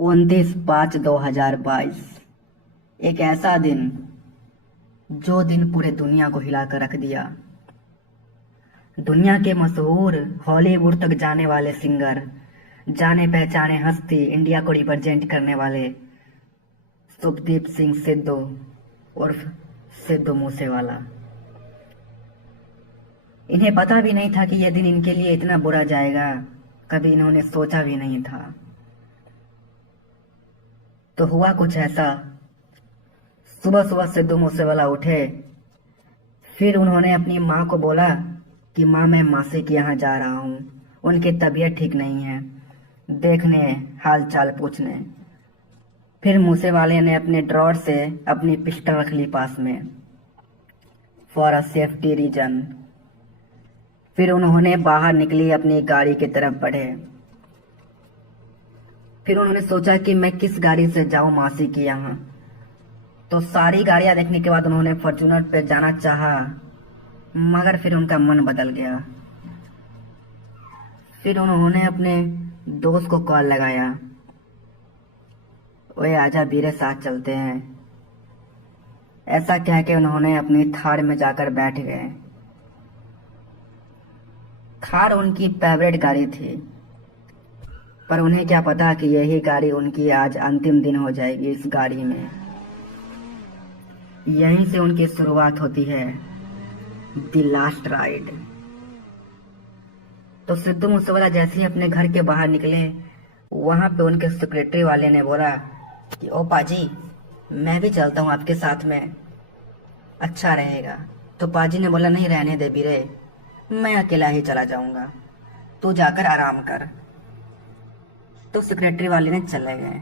29/5/2022 एक ऐसा दिन जो दिन पूरे दुनिया को हिला कर रख दिया। दुनिया के मशहूर हॉलीवुड तक जाने वाले सिंगर, जाने पहचाने हस्ती, इंडिया को रिप्रेजेंट करने वाले शुभदीप सिंह सिद्धू उर्फ सिद्धू मूसेवाला। इन्हें पता भी नहीं था कि यह दिन इनके लिए इतना बुरा जाएगा, कभी इन्होंने सोचा भी नहीं था। तो हुआ कुछ ऐसा, सुबह सुबह सिद्धू मूसेवाला उठे। फिर उन्होंने अपनी माँ को बोला कि माँ, मैं मासी के यहाँ जा रहा हूँ, उनकी तबीयत ठीक नहीं है, देखने हाल चाल पूछने। फिर मूसेवाले ने अपने ड्रॉर से अपनी पिस्टल रख ली पास में, फॉर अ सेफ्टी रीजन। फिर उन्होंने बाहर निकली, अपनी गाड़ी की तरफ बढ़े। फिर उन्होंने सोचा कि मैं किस गाड़ी से जाऊं मासी के यहाँ। तो सारी गाड़ियां देखने के बाद उन्होंने फॉर्च्यूनर पे जाना चाहा, मगर फिर उनका मन बदल गया। फिर उन्होंने अपने दोस्त को कॉल लगाया, ओए आजा बीरे, साथ चलते हैं। ऐसा कह के उन्होंने अपनी थार में जाकर बैठ गए। थार उनकी फेवरेट गाड़ी थी, पर उन्हें क्या पता कि यही गाड़ी उनकी आज अंतिम दिन हो जाएगी। इस गाड़ी में यहीं से उनकी शुरुआत होती है, द लास्ट राइड। तो सिद्धू मूसेवाला जैसे ही अपने घर के बाहर निकले, वहां पे उनके सेक्रेटरी वाले ने बोला कि ओ पाजी, मैं भी चलता हूँ आपके साथ में, अच्छा रहेगा। तो पाजी ने बोला, नहीं रहने दे बीरे, मैं अकेला ही चला जाऊंगा, तू जाकर आराम कर। तो सेक्रेटरी वाले ने चले गए।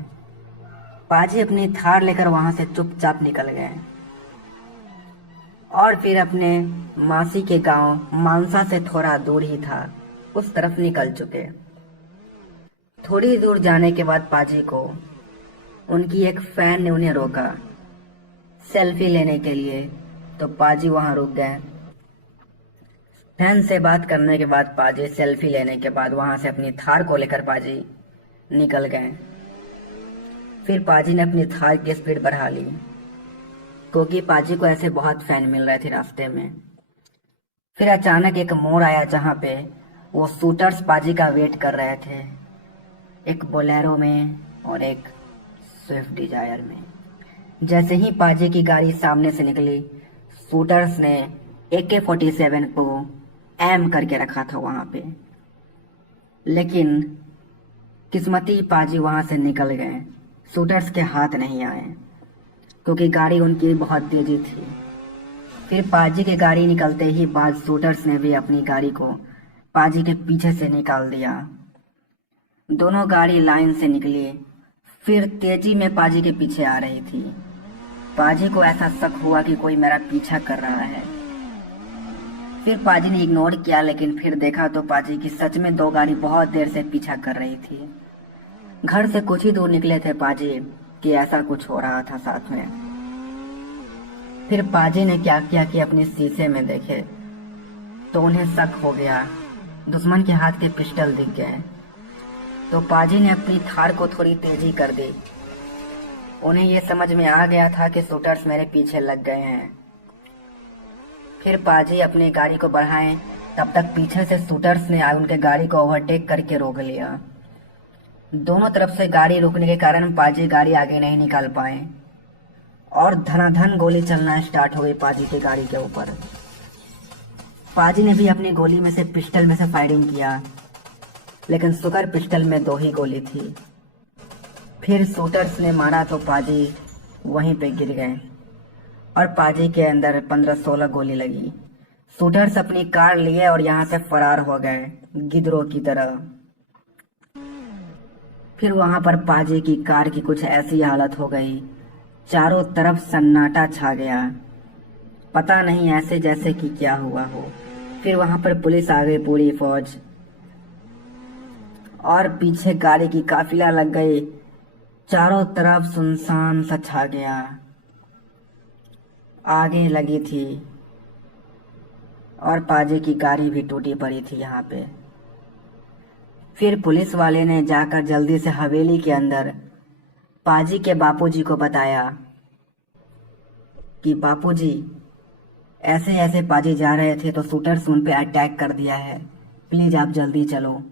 पाजी अपनी थार लेकर वहां से चुपचाप निकल गए और फिर अपने मासी के गांव मानसा से थोड़ा दूर ही था, उस तरफ निकल चुके। थोड़ी दूर जाने के बाद पाजी को उनकी एक फैन ने उन्हें रोका सेल्फी लेने के लिए। तो पाजी वहां रुक गए। फैन से बात करने के बाद पाजी सेल्फी लेने के बाद वहां से अपनी थार को लेकर पाजी निकल गए। फिर पाजी ने अपनी थार की स्पीड बढ़ा ली, क्योंकि पाजी को ऐसे बहुत फैन मिल रहे थे रास्ते में। फिर अचानक एक मोड़ आया जहां पे वो शूटर्स पाजी का वेट कर रहे थे, एक बोलेरो में और एक स्विफ्ट डिजायर में। जैसे ही पाजी की गाड़ी सामने से निकली, शूटर्स ने AK-47 को एम करके रखा था वहां पे। लेकिन किस्मती पाजी वहां से निकल गए, शूटर्स के हाथ नहीं आए, क्योंकि गाड़ी उनकी बहुत तेजी थी। फिर पाजी की गाड़ी निकलते ही बाद शूटर्स ने भी अपनी गाड़ी को पाजी के पीछे से निकाल दिया। दोनों गाड़ी लाइन से निकली, फिर तेजी में पाजी के पीछे आ रही थी। पाजी को ऐसा शक हुआ कि कोई मेरा पीछा कर रहा है। फिर पाजी ने इग्नोर किया, लेकिन फिर देखा तो पाजी की सच में दो गाड़ी बहुत देर से पीछा कर रही थी। घर से कुछ ही दूर निकले थे पाजी कि ऐसा कुछ हो रहा था साथ में। फिर पाजी ने क्या किया कि अपने शीशे में देखे तो उन्हें शक हो गया, दुश्मन के हाथ के पिस्टल दिख गए। तो पाजी ने अपनी थार को थोड़ी तेजी कर दी। उन्हें ये समझ में आ गया था कि शूटर्स मेरे पीछे लग गए हैं। फिर पाजी अपनी गाड़ी को बढ़ाएं, तब तक पीछे से शूटर्स ने उनके गाड़ी को ओवरटेक करके रोक लिया। दोनों तरफ से गाड़ी रुकने के कारण पाजी गाड़ी आगे नहीं निकाल पाए और धनाधन गोली चलना स्टार्ट हो गई पाजी की गाड़ी के ऊपर। पाजी ने भी अपनी गोली में से पिस्टल में से फायरिंग किया, लेकिन शुक्र पिस्टल में 2 ही गोली थी। फिर शूटर्स ने मारा तो पाजी वहीं पे गिर गए और पाजी के अंदर 15-16 गोली लगी। शूटर्स अपनी कार लिए और यहाँ से फरार हो गए गिद्धों की तरह। फिर वहां पर पाजी की कार की कुछ ऐसी हालत हो गई, चारों तरफ सन्नाटा छा गया, पता नहीं ऐसे जैसे कि क्या हुआ हो। फिर वहां पर पुलिस आ गई, पूरी फौज, और पीछे गाड़ी की काफिला लग गई। चारों तरफ सुनसान सा छा गया। आगे लगी थी और पाजी की गाड़ी भी टूटी पड़ी थी यहाँ पे। फिर पुलिस वाले ने जाकर जल्दी से हवेली के अंदर पाजी के बापूजी को बताया कि बापूजी, ऐसे ऐसे पाजी जा रहे थे तो शूटर्स उन पे अटैक कर दिया है, प्लीज आप जल्दी चलो।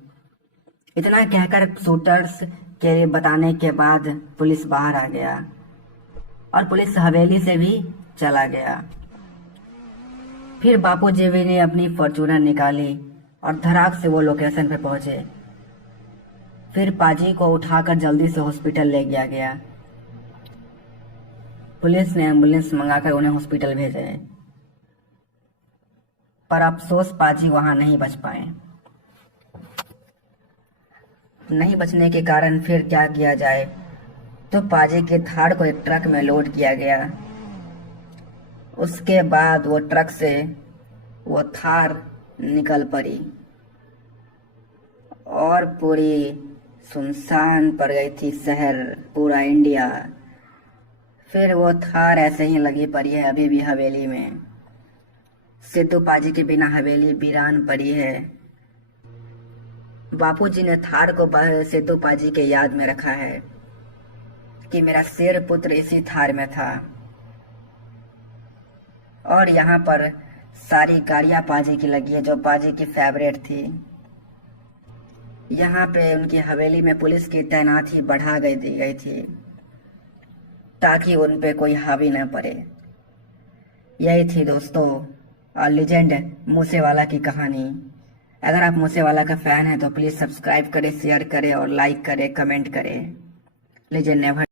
इतना कहकर शूटर्स के बताने के बाद पुलिस बाहर आ गया और पुलिस हवेली से भी चला गया। फिर बापूजी भी ने अपनी फॉर्च्यूनर निकाली और धड़ाक से वो लोकेशन पे पहुंचे। फिर पाजी को उठाकर जल्दी से हॉस्पिटल ले गया गया। पुलिस ने एम्बुलेंस मंगाकर उन्हें हॉस्पिटल भेजे, पर अफसोस पाजी वहां नहीं बच पाए। नहीं बचने के कारण फिर क्या किया जाए, तो पाजी के थार को एक ट्रक में लोड किया गया। उसके बाद वो ट्रक से वो थार निकल पड़ी और पूरी सुनसान पड़ गई थी शहर, पूरा इंडिया। फिर वो थार ऐसे ही लगी पड़ी है अभी भी हवेली में। सिद्धू पाजी के बिना हवेली वीरान पड़ी है। बापूजी ने थार को सिद्धू पाजी के याद में रखा है कि मेरा शेर पुत्र इसी थार में था। और यहाँ पर सारी गाड़ियां पाजी की लगी है जो पाजी की फेवरेट थी। यहाँ पे उनकी हवेली में पुलिस की तैनाती बढ़ा दी गई थी ताकि उन पे कोई हावी न पड़े। यही थी दोस्तों लेजेंड मूसेवाला की कहानी। अगर आप मूसेवाला का फैन हैं तो प्लीज सब्सक्राइब करें, शेयर करें और लाइक करें, कमेंट करें। Legend never